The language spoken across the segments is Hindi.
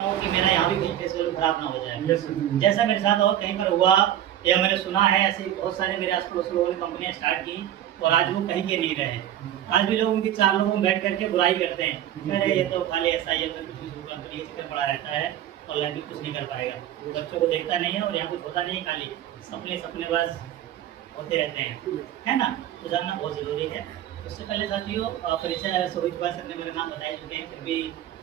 कि मेरा यहाँ भी कहीं फेस वैल्यू खराब ना हो जाए। Yes sir. जैसा मेरे साथ और कहीं पर हुआ या मैंने सुना है, ऐसे बहुत सारे मेरे आस पड़ोस लोगों ने कंपनियां स्टार्ट की और आज वो कहीं के नहीं रहे। आज भी लोग उनकी 4 लोगों में बैठ करके बुराई करते हैं, अरे ये तो खाली ऐसा ही है, कुछ भी शुरू कंपनी के चक्कर पड़ा रहता है और लाइफ भी कुछ नहीं कर पाएगा। वो बच्चों को देखता नहीं है और यहाँ कुछ होता नहीं है, खाली सपने सपनेबाज होते रहते हैं, है ना। तो जानना बहुत ज़रूरी है। उससे पहले साथियों परिचय सोहित भाई सर ने मेरा नाम बता चुके हैं, फिर भी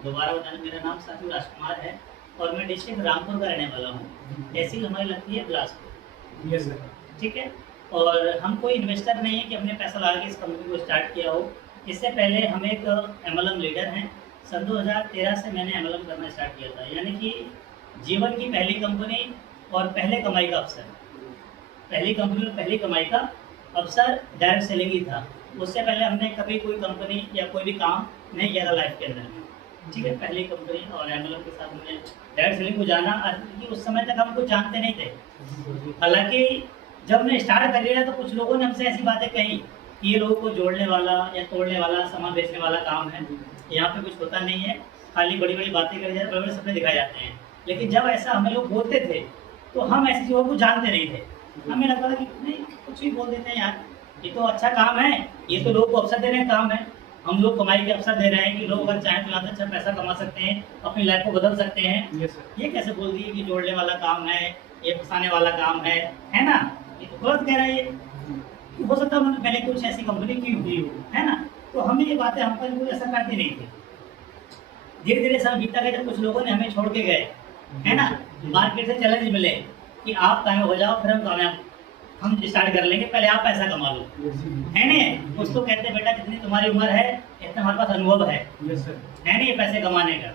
दोबारा बताना। मेरा नाम साथियों राजकुमार है और मैं डिस्ट्रिक्ट रामपुर का रहने वाला हूँ। तहसील हमारी लगती है बिलासपुर। Yes sir. ठीक है। और हम कोई इन्वेस्टर नहीं है कि हमने पैसा लगा के इस कंपनी को स्टार्ट किया हो। इससे पहले हम एक MLM लीडर हैं। सन 2013 से मैंने MLM करना स्टार्ट किया था, यानी कि जीवन की पहली कंपनी और पहले कमाई का अवसर। पहली कंपनी और पहली कमाई का अवसर डायरेक्ट सेलिंग ही था। उससे पहले हमने कभी कोई कंपनी या कोई भी काम नहीं किया था लाइफ के अंदर। ठीक है, पहली कंपनी और MLM के साथ हमने डायरेक्ट सेलिंग को जाना। क्योंकि उस समय तक हम कुछ जानते नहीं थे। हालांकि जब हमने स्टार्ट कर लिया तो कुछ लोगों ने हमसे ऐसी बातें कही कि ये लोगों को जोड़ने वाला या तोड़ने वाला, सामान बेचने वाला काम है, यहाँ पे कुछ होता नहीं है, खाली बड़ी बड़ी बातें करी जाती, बड़े बड़े सपने दिखाए जाते हैं। लेकिन जब ऐसा हमें लोग बोलते थे तो हम ऐसी चीज़ों को जानते नहीं थे। हमें लगता था कि नहीं, कुछ भी बोल देते हैं यार, ये तो अच्छा काम है, ये तो लोगों को अवसर देने का काम है, हम लोग कमाई के अवसर दे रहे हैं कि लोग अगर चाहें तो यहाँ से अच्छा पैसा कमा सकते हैं, अपनी लाइफ को बदल सकते हैं। Yes sir. ये कैसे बोल दिए कि जोड़ने वाला काम है, ये फंसाने वाला काम है ना। ये तो गलत कह रहा है। ये हो सकता है उन्होंने पहले कुछ ऐसी कंपनी की हुई हो, है ना। तो हमें ये बातें हम पर कोई असर करती नहीं थी। धीरे धीरे समय बीतता गया, जब कुछ लोगों ने हमें छोड़ के गए, है ना, मार्केट से चैलेंज मिले कि आप कामयाब हो जाओ, फिर हम कामयाब हम स्टार्ट कर लेंगे, पहले आप पैसा कमा लो, है ना। उसको कहते हैं बेटा जितनी तुम्हारी उम्र है इतना हमारे पास अनुभव है, यस सर। है ना, ये पैसे कमाने का।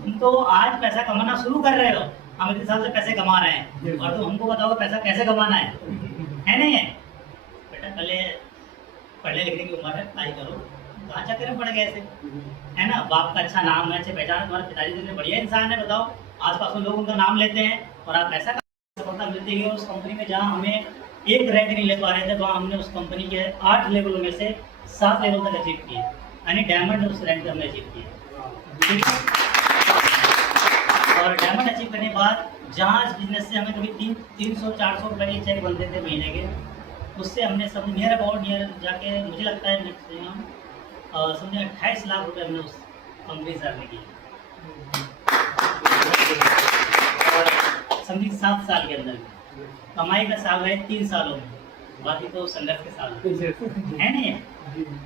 तुम तो आज पैसा कमाना शुरू कर रहे हो, हम इतने साल से पैसे कमा रहे हैं और तुम हमको बताओ पैसा कैसे कमाना है ना। ये बेटा पहले पढ़ने लिखने की उम्र है, पढ़ाई करो, कहाँ चक्कर में पड़ गए ऐसे, है ना। बाप का अच्छा नाम है, अच्छे पहचान, तुम्हारे पिताजी जितने बढ़िया इंसान है, बताओ आसपास में लोग उनका नाम लेते हैं और आप पैसा सफलता मिलती है। उस कंपनी में जहाँ हमें एक रैंक नहीं ले पा रहे थे, वहाँ हमने उस कंपनी के 8 लेवलों में से 7 लेवल तक अचीव किए, यानी डायमंड उस रैंक हमने अचीव किया। और डायमंड अचीव करने के बाद जहाँ इस बिजनेस से हमें कभी 300-400 रुपये के चेक बनते थे महीने के, उससे हमने सब नियर अबाउट जाके मुझे लगता है समझे 28 लाख रुपये हमने उस कंपनी से अर्न किए, समझिए 7 साल के अंदर। कमाई का साल है 3 सालों में, बाकी तो संघर्ष के साल है नहीं।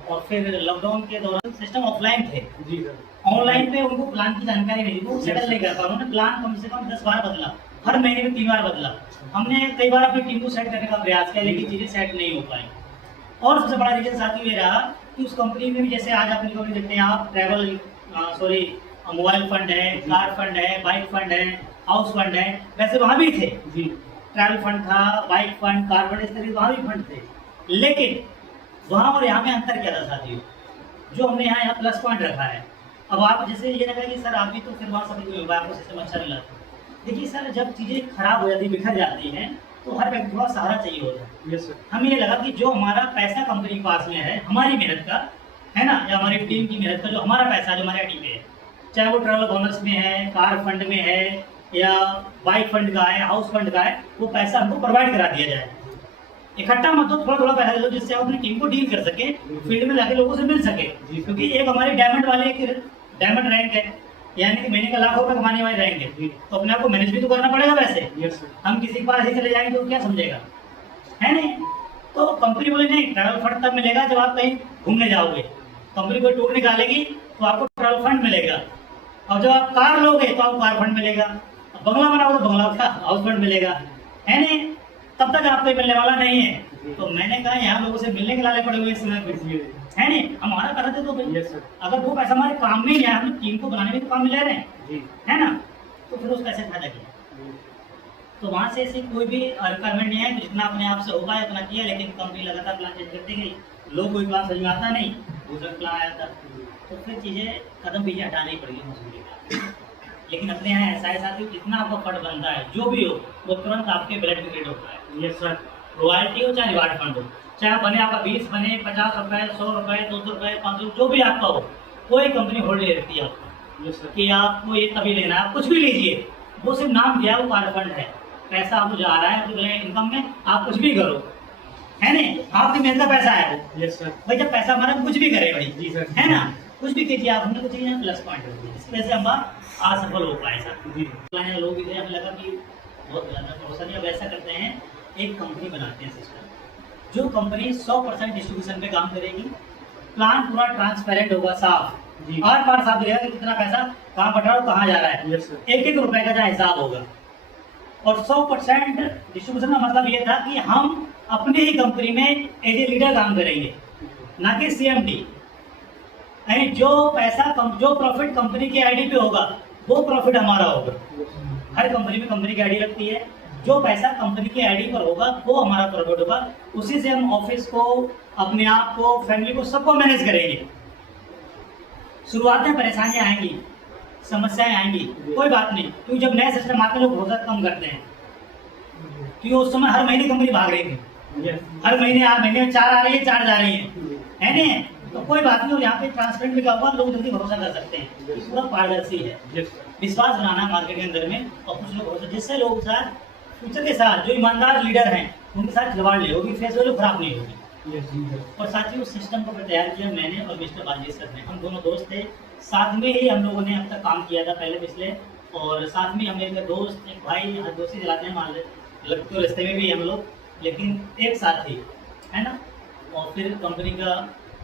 और फिर लॉकडाउन के दौरान सिस्टम ऑफलाइन थे, ऑनलाइन पे उनको प्लान की जानकारी नहीं थी, वो सेटल नहीं कर पा। उन्होंने प्लान कम से कम 10 बार बदला, हर महीने में 3 बार बदला। हमने कई बार अपनी टीम को सेट करने का प्रयास किया, लेकिन चीज़ें सेट नहीं हो पाई। और सबसे बड़ा रीजन साथी ये रहा कि उस कंपनी में भी जैसे आज अपनी कंपनी देखते हैं आप, मोबाइल फंड है, कार फंड है, बाइक फंड है, हाउस फंड है, वैसे वहाँ भी थे। ट्रैवल फंड था, बाइक फंड, कार फंड, इस तरह वहाँ भी फंड थे। लेकिन वहाँ और यहाँ में अंतर क्या था साथियों, जो हमने यहाँ प्लस पॉइंट रखा है। अब आप जैसे ये लगा कि सर आप भी तो फिर वहाँ समझ गए होगा, आपको सिस्टम अच्छा नहीं लगता। देखिए सर, जब चीज़ें खराब हो जाती, बिखर जाती हैं, तो हर व्यक्ति थोड़ा सहारा चाहिए होता है। Yes sir. हमें ये लगा कि जो हमारा पैसा कंपनी के पास में है, हमारी मेहनत का, है ना, या हमारी टीम की मेहनत का, जो हमारा पैसा जो हमारे टीम पे है, चाहे वो ट्रैवल बोनस में है, कार फंड में है, या बाइक फंड का है, हाउस फंड का है, वो पैसा हमको प्रोवाइड करा दिया जाए। इकट्ठा मत तो थोड़ा थोड़ा पैसा दे दो, जिससे आप अपनी टीम को डील कर सके, फील्ड में जाके लोगों से मिल सके। क्योंकि एक हमारे डायमंड वाले एक डायमंड रैंक है, यानी कि महीने का लाख रुपए कमाने वाले रैंक है, तो अपने आप को मैनेज भी तो करना पड़ेगा वैसे। Yes sir. हम किसी के पास ही चले जाएंगे तो क्या समझेगा, है नहीं। तो कंपनी बोले नहीं, ट्रैवल फंड तब मिलेगा जब आप कहीं घूमने जाओगे। कंपनी कोई टूर निकालेगी तो आपको ट्रैवल फंड मिलेगा, और जब आप कार लोगे तो आपको कार फंड मिलेगा, बंगला बनाओ तो बंगला का हाउस फंड मिलेगा, है नहीं। तब तक आपको मिलने वाला नहीं है। तो मैंने कहा यहाँ लोगों से मिलने के लाले पड़े हुए इस समय, है नहीं। हमारा करते तो भाई, अगर वो पैसा हमारे काम में ही है, हमें टीम को बनाने में तो काम मिल रहे हैं, है ना, तो फिर उस पैसे फायदा किया। तो वहाँ से ऐसी कोई भी रिक्वायरमेंट नहीं है, जितना अपने आप से हो पाया उतना किया। लेकिन कंपनी लगातार प्लान चेंज करती गई, लोग कोई प्लान समझ में आता नहीं, दूसरा प्लान आया था, तो फिर चीज़ें कदम पीछे हटानी पड़ेगी मसूरी का। लेकिन अपने यहाँ ऐसा है साथियों, जितना आपका फंड बनता है जो भी हो, वो तुरंत आपके ब्लड में क्रेडिट होता है। Yes sir. रॉयल्टी हो चाहे रिवार्ड फंड हो, चाहे बने आपका 20 बने, 50 रुपये, 100 रुपये, 200 रुपये, 500, जो भी आपका हो, कोई कंपनी होल्ड नहीं रखती है आपको। कि आपको ये तभी लेना है, आप कुछ भी लीजिए, वो सिर्फ नाम दिया, वो कार फंड है, पैसा आपको जा रहा है, तो इनकम में आप कुछ भी करो, है नहीं, आपकी मेहनत का पैसा है वो। भाई जब पैसा हमारा कुछ भी करे भाई, है ना, कुछ भी कीजिए आप, हमने कुछ चीज़ें प्लस पॉइंट होती है, इस वजह से हम असफल हो पाए सर। लोग इधर हमें लगा कि बहुत ज़्यादा भरोसा नहीं, अब ऐसा करते हैं, एक कंपनी बनाते हैं सिस्टम, जो कंपनी 100% डिस्ट्रीब्यूशन पे काम करेगी, प्लान पूरा ट्रांसपेरेंट होगा, साफ, हर बार साफ दिखेगा कि कितना पैसा कहाँ बट रहा है, कहाँ जा रहा है, एक एक रुपए का जहाँ हिसाब होगा। और 100% डिस्ट्रीब्यूशन का मतलब ये था कि हम अपने ही कंपनी में एज ए लीडर काम करेंगे, ना कि CMD। यानी जो पैसा जो प्रॉफिट कंपनी की आईडी पे होगा वो प्रॉफिट हमारा होगा। हर कंपनी में कंपनी की आईडी लगती है, जो पैसा कंपनी की आईडी पर होगा वो हमारा प्रॉफिट होगा, उसी से हम ऑफिस को, अपने आप को, फैमिली को, सबको मैनेज करेंगे। शुरुआत में परेशानियां आएंगी, समस्याएं आएंगी, कोई बात नहीं, क्योंकि जब नए सिस्टम आते हैं लोग भरोसा कम करते हैं, क्योंकि उस समय हर महीने कंपनी भाग रही थी, हर महीने में 4 आ रही है, 4 जा रही है नहीं, तो कोई बात नहीं। और यहाँ पे ट्रांसपेरेंट में क्या होगा, लोग जल्दी भरोसा कर सकते हैं, पूरा पारदर्शी है, विश्वास बनाना मार्केट के अंदर में, और कुछ लोग भरोसा, जिससे लोग साथ फ्यूचर के साथ जो ईमानदार लीडर हैं उनके साथ खिलवाड़ नहीं होगी, फेस वैल्यू खराब नहीं होगी। और साथ ही उस सिस्टम को तैयार किया मैंने और मिस्टर बालजीत सर ने, हम दोनों दोस्त थे, साथ में ही हम लोगों ने अब तक काम किया था पहले पिछले, और साथ में हम एक दोस्त, एक भाई, हर दोस्ती चलाते हैं, मान लगते तो रिश्ते में भी हम लोग, लेकिन एक साथ ही, है ना। और फिर कंपनी का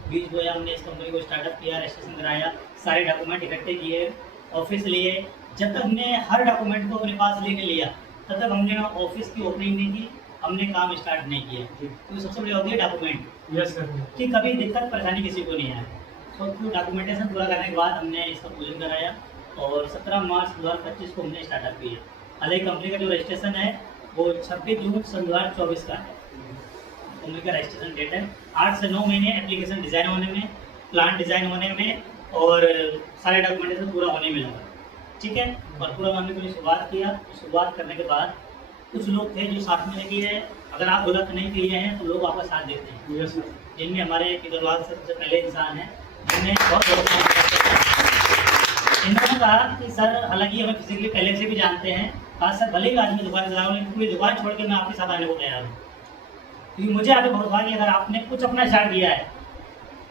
बीज बोया, हमने इस कंपनी को स्टार्टअप किया, रजिस्ट्रेशन कराया, सारे डॉक्यूमेंट इकट्ठे किए, ऑफिस लिए। जब तक हमने हर डॉक्यूमेंट को अपने पास लेके लिया, तब तक हमने ऑफिस की ओपनिंग नहीं की, हमने काम स्टार्ट नहीं किया, क्योंकि सबसे बड़ी होती है डॉक्यूमेंट, कि कभी दिक्कत परेशानी किसी को नहीं आया। तो डॉक्यूमेंटेशन पूरा करने के बाद हमने इसका पूजन कराया, और 17 मार्च 2025 को हमने स्टार्टअप किया। हालांकि कंपनी का जो रजिस्ट्रेशन है वो 26 जून 2024 का है, कंपनी का रजिस्ट्रेशन डेट है। 8 से 9 महीने एप्लीकेशन डिज़ाइन होने में, प्लान डिज़ाइन होने में, और सारे डॉक्यूमेंटेशन पूरा होने में लगा, ठीक है। और पूरा हमने पूरी शुरुआत किया। शुरुआत करने के बाद कुछ लोग थे जो साथ में लगे हैं, अगर आप गलत नहीं किए हैं तो लोग आपका साथ देते हैं, जिनमें हमारे किदरवाल से सबसे पहले इंसान हैं, जिन्हें बहुत इन्होंने कहा कि सर, हालांकि हमें फिजिकली पहले से भी जानते हैं, कहा सर भले ही आज मैं दुकान चला रहा हूँ, पूरी दुकान छोड़ के मैं आपके साथ आने को तैयार हूँ, क्योंकि मुझे आपको भरोसा कि अगर आपने कुछ अपना स्टार्ट किया है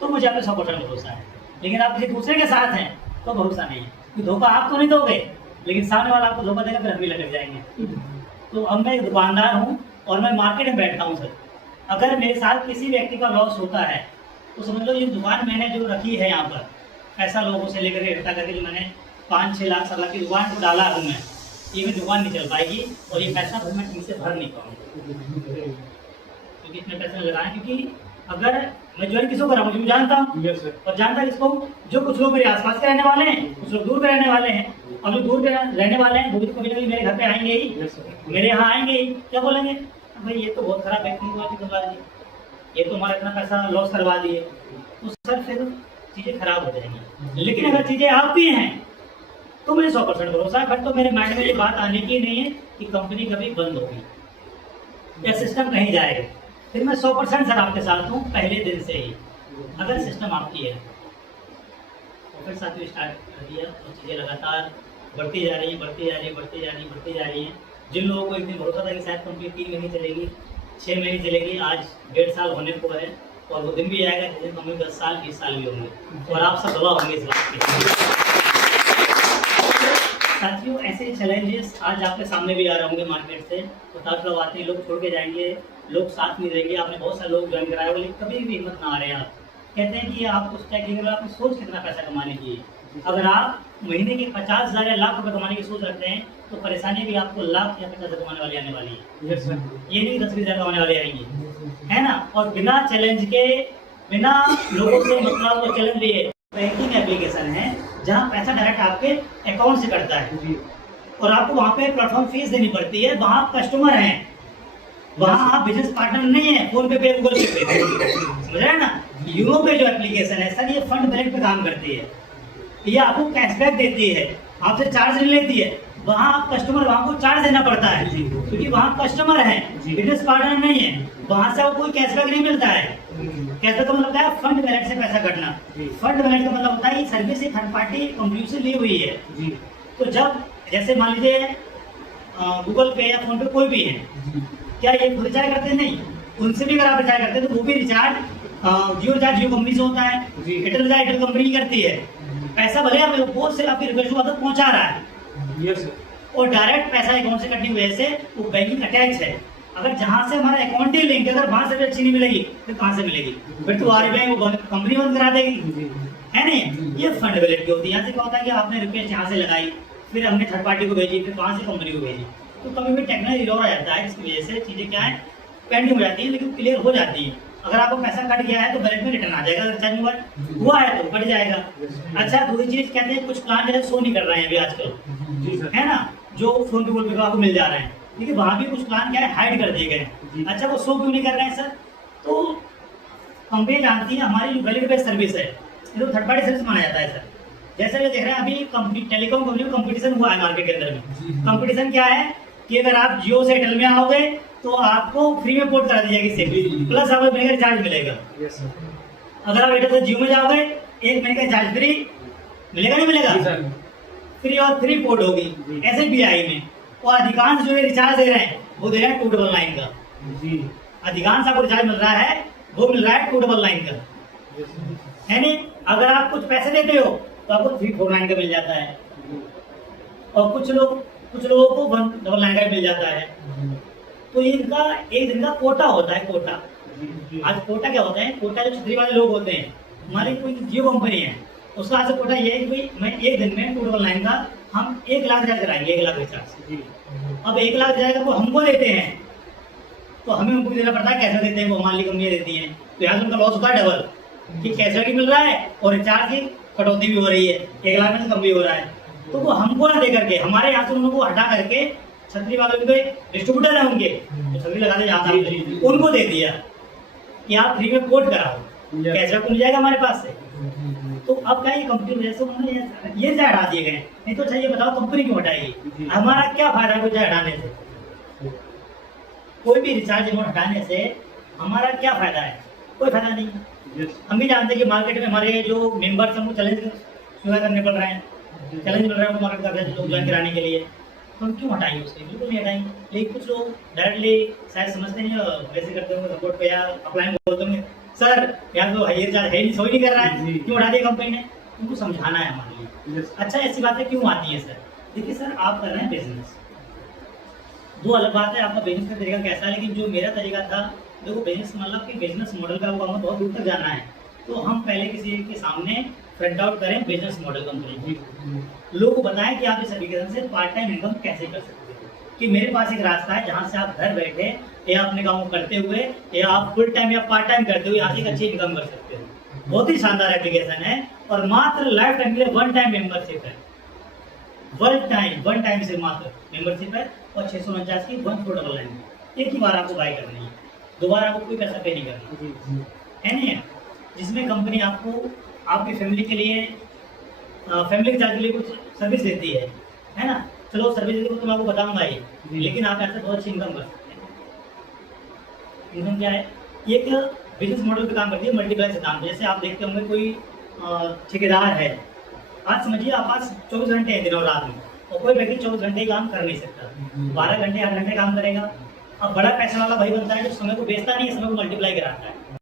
तो मुझे आपको 100% भरोसा है, लेकिन आप किसी दूसरे के साथ हैं तो भरोसा नहीं है, क्योंकि धोखा आप तो नहीं दोगे, लेकिन सामने वाला आपको धोखा देगा, फिर हम भी लटक जाएंगे। तो अब मैं एक दुकानदार हूँ और मैं मार्केट में बैठता हूँ सर, अगर मेरे साथ किसी व्यक्ति का लॉस होता है तो समझ लो ये दुकान मैंने जो रखी है यहाँ पर, पैसा लोगों से लेकर इकट्ठा करके जो मैंने 5-6 लाख 7 लाख की दुकान को डाला हूँ मैं, ये भी दुकान नहीं चल पाएगी, और ये पैसा मैं कहीं से भर नहीं पाऊँगा, क्योंकि इतने पैसे लगाए। क्योंकि अगर मैं ज्वाइन किसको करा, मुझे जानता हूँ, और जानता किसको, जो कुछ लोग मेरे आसपास के रहने वाले हैं, कुछ लोग दूर के रहने वाले हैं, और जो दूर के रहने वाले हैं वो भी कभी कभी मेरे घर पे आएंगे ही, मेरे यहाँ आएंगे ही, क्या बोलेंगे, भाई ये तो बहुत खराब व्यक्ति हुआ कि ये तो हमारा इतना पैसा लॉस करवा दिए, तो सर फिर चीज़ें खराब हो जाएंगी। लेकिन अगर चीज़ें आपकी हैं तो मुझे 100% भरोसा है, बट तो मेरे माइंड में ये बात आने की नहीं है कि कंपनी कभी बंद होगी या सिस्टम कहीं जाएगा, फिर मैं 100% सर आपके साथ हूँ पहले दिन से ही, अगर सिस्टम आपकी है। और फिर साथ ही स्टार्ट कर दिया, और चीज़ें लगातार बढ़ती जा रही हैं। जिन लोगों को एक दिन भरोसा था कि शायद कंपनी 3 महीने चलेगी, 6 महीने चलेगी, आज 1.5 साल होने को है, और वो दिन भी आएगा जिस दिन कंपनी 10 साल 20 साल भी होंगे, और आप सब गवाह होंगे इस बात के। साथियों, ऐसे चैलेंजेस आज आपके सामने भी आ रहे होंगे मार्केट से, तो काफ़ी लोग आते हैं, लोग छोड़ के जाएंगे, लोग साथ नहीं रहेंगे। आपने बहुत सारे लोग ज्वाइन कराया, बोले कभी भी हिम्मत ना आ रहे हैं, आप कहते हैं कि आप उस टाइम आपकी सोच कितना पैसा कमाने की है। अगर आप महीने के 50,000 या लाख रुपए कमाने की सोच रखते हैं तो परेशानी भी आपको लाख या 50,000 कमाने वाली आने वाली है। ये नहीं 10-20 हज़ार कमाने वाली आएंगी, है ना। और बिना चैलेंज के, बिना लोगों से मतलब वो चैलेंज लिए, बैंकिंग एप्लीकेशन है जहाँ पैसा डायरेक्ट आपके अकाउंट से कटता है, और आपको वहाँ पे प्लेटफॉर्म फीस देनी पड़ती है। वहाँ आप कस्टमर हैं, वहाँ आप बिजनेस पार्टनर नहीं है, फोन पे गूगल पे, समझ रहे हैं ना। यूनो पे जो एप्लीकेशन है सर, ये फंड बैंक पे काम करती है, ये आपको कैशबैक देती है, आपसे चार्ज नहीं लेती है, वहाँ कस्टमर वहाँ को चार्ज देना पड़ता है, क्योंकि वहाँ कस्टमर है, बिजनेस पार्टनर नहीं है। वहाँ से वो कोई कैशबैक नहीं मिलता है। कैशबैक का मतलब होता है फंड बैलेंस से पैसा कटना। फंड बैलेंस का मतलब होता है सर्विस थर्ड पार्टी कंपनी से ली हुई है। तो जब जैसे मान लीजिए गूगल पे या फोन पे कोई भी है, क्या ये खुद रिचार्ज करते हैं? नहीं, उनसे भी अगर आप रिचार्ज करते हैं तो वो भी रिचार्ज जियो रिचार्ज जियो कंपनी से होता है, एयरटेल रिचार्ज एयरटेल कंपनी करती है। पैसा भले आप पोस्ट से आपकी रिक्वेस्ट को तक पहुंचा रहा है, और डायरेक्ट पैसा अकाउंट से कटने की वजह से वो बैंकिंग अटैच है। अगर जहां से हमारा अकाउंट ही लिंक है, अगर वहां से भी अच्छी नहीं मिलेगी तो कहां से मिलेगी? फिर तो RBI वो कंपनी बंद करा देगी, है नहीं? ये फंडेबिलिटी होती है। यहाँ से क्या होता है कि आपने रिक्वेस्ट यहाँ से लगाई, फिर हमने थर्ड पार्टी को भेजी, फिर वहां से कंपनी को भेजी, तो कभी भी टेक्निकल इरर आ जाता है, जिसकी वजह से चीजें क्या है पेंडिंग हो जाती है, लेकिन क्लियर हो जाती है। अगर आपको पैसा कट गया है तो बैलेंस में रिटर्न आ जाएगा, अगर रिचार्ज हुआ है तो कट जाएगा। अच्छा, दूसरी चीज कहते हैं कुछ प्लान जैसे शो नहीं कर रहे हैं अभी आजकल, है ना, जो फोन पे पे आपको मिल जा रहे हैं, लेकिन वहाँ भी कुछ प्लान क्या है हाइड कर दिए गए। अच्छा, वो शो क्यों नहीं कर रहे हैं सर? तो कंपनी जानती है हमारी जो वैलिड बेस्ड सर्विस है, ये तो थर्ड पार्टी सर्विस माना जाता है सर। जैसे ये देख रहे हैं अभी कंपनी टेलीकॉम कंपनी में कंपटीशन हुआ है मार्केट के अंदर में। कंपटीशन क्या है कि अगर आप जियो से एयरटेल में आओगे तो आपको फ्री में पोर्ट करा दी जाएगी सिम, प्लस आपको महीने का रिचार्ज मिलेगा। अगर आप एयरटेल से जियो में जाओगे 1 महीने का रिचार्ज फ्री मिलेगा, नहीं मिलेगा? फ्री और फ्री पोर्ट होगी। ऐसे BI में, और अधिकांश जो ये रिचार्ज दे रहे हैं वो दे रहे हैं 299 का। अधिकांश आपको रिचार्ज मिल रहा है वो मिल रहा है 299 का, है नहीं? अगर आप कुछ पैसे देते हो तो आपको 349 का मिल जाता है, और कुछ लोगों को 199 का मिल जाता है। तो इनका एक दिन का कोटा होता है, कोटा। आज कोटा क्या होता है? कोटा जो छतरी वाले लोग होते हैं, हमारी कोई जियो कंपनी है, उसका आज कोटा ये है कि मैं एक दिन में 299 का हम 1 लाख रिचार्ज कराएंगे, 1 लाख रिचार्ज। अब 1 लाख रिचार्ज वो हमको देते हैं, तो हमें उनको देना पड़ता है। कैसे देते हैं? वो हमारी कंपनी देती है, तो यहाँ से उनका लॉस होता है डबल, कि कैसे भी मिल रहा है और रिचार्ज की कटौती भी हो रही है, 1 लाख में से कम भी हो रहा है। तो वो हमको ना दे करके हमारे यहाँ से उनको हटा करके छतरी वालों के डिस्ट्रीब्यूटर है उनके, तो छतरी लगाने जाता है, उनको दे दिया कि आप फ्री में पोर्ट कराओ, कैशबैक मिल जाएगा हमारे पास से। तो अब क्या ये कंपनी वजह से उन्होंने ये चाहे हटा दिए गए। नहीं तो अच्छा ये बताओ कंपनी क्यों हटाएगी? हमारा क्या फायदा है कुछ हटाने से? कोई भी रिचार्ज अमाउंट हटाने से हमारा क्या फायदा है? कोई फायदा नहीं। हम भी जानते हैं कि मार्केट में हमारे जो मेंबर्स हैं वो चैलेंज स्वीकार करने पड़ रहे हैं, चैलेंज मिल रहा है मार्केट का लोग ज्वाइन कराने के लिए, तो हम क्यों हटाएंगे उसके? बिल्कुल नहीं हटाएंगे। लेकिन कुछ लोग डायरेक्टली शायद समझते नहीं, वैसे करते होंगे सपोर्ट पे या अपलाइन बोलते होंगे, सर यहाँ तो हाई रिचार्ज है नहीं, सो ही नहीं कर रहा है, क्यों हटा दिया कंपनी ने? उनको समझाना है हमारे लिए। अच्छा, ऐसी बातें क्यों आती हैं सर? देखिए सर, आप कर रहे हैं बिजनेस, दो अलग बात है, आपका बिजनेस का तरीका कैसा है। लेकिन जो मेरा तरीका था, देखो बिजनेस मतलब कि बिजनेस मॉडल का वो हमें बहुत दूर तक जाना है, तो हम पहले किसी के सामने फ्रंट आउट करें बिजनेस मॉडल कंपनी, लोगों को बताएं कि आप इस एप्लीकेशन से पार्ट टाइम इनकम कैसे कर सकते हो, कि मेरे पास एक रास्ता है जहां से आप घर बैठे या अपने काम को करते हुए या आप फुल टाइम या पार्ट टाइम करते हुए यहाँ से एक अच्छी इनकम कर सकते हो। बहुत ही शानदार एप्लीकेशन है, और मात्र लाइफ टाइम के लिए 1 टाइम मेंबरशिप है, 1 टाइम से मात्र मेंबरशिप है, और 649 की 1499 एक ही बार आपको बाय करनी है, दोबारा आपको कोई पैसा पे नहीं करना है, नहीं है? जिसमें कंपनी आपको आपकी फैमिली के लिए फैमिली के चार्ज के लिए कुछ सर्विस देती है ना? चलो सर्विस देती है तो मैं आपको बताऊंगा ही, लेकिन आप ऐसे बहुत अच्छी इनकम कर सकते हैं। इनकम क्या है? एक बिजनेस मॉडल पे काम करती है मल्टीप्लाई सिद्धांत। जैसे आप देखते होंगे कोई ठेकेदार है, आज समझिए आप पास 24 घंटे हैं दिन और रात में, और कोई व्यक्ति 24 घंटे काम कर नहीं सकता, 12 घंटे 8 घंटे काम करेगा। अब बड़ा पैसा वाला भाई बनता है जो समय को बेचता नहीं है, समय को मल्टीप्लाई कराता है।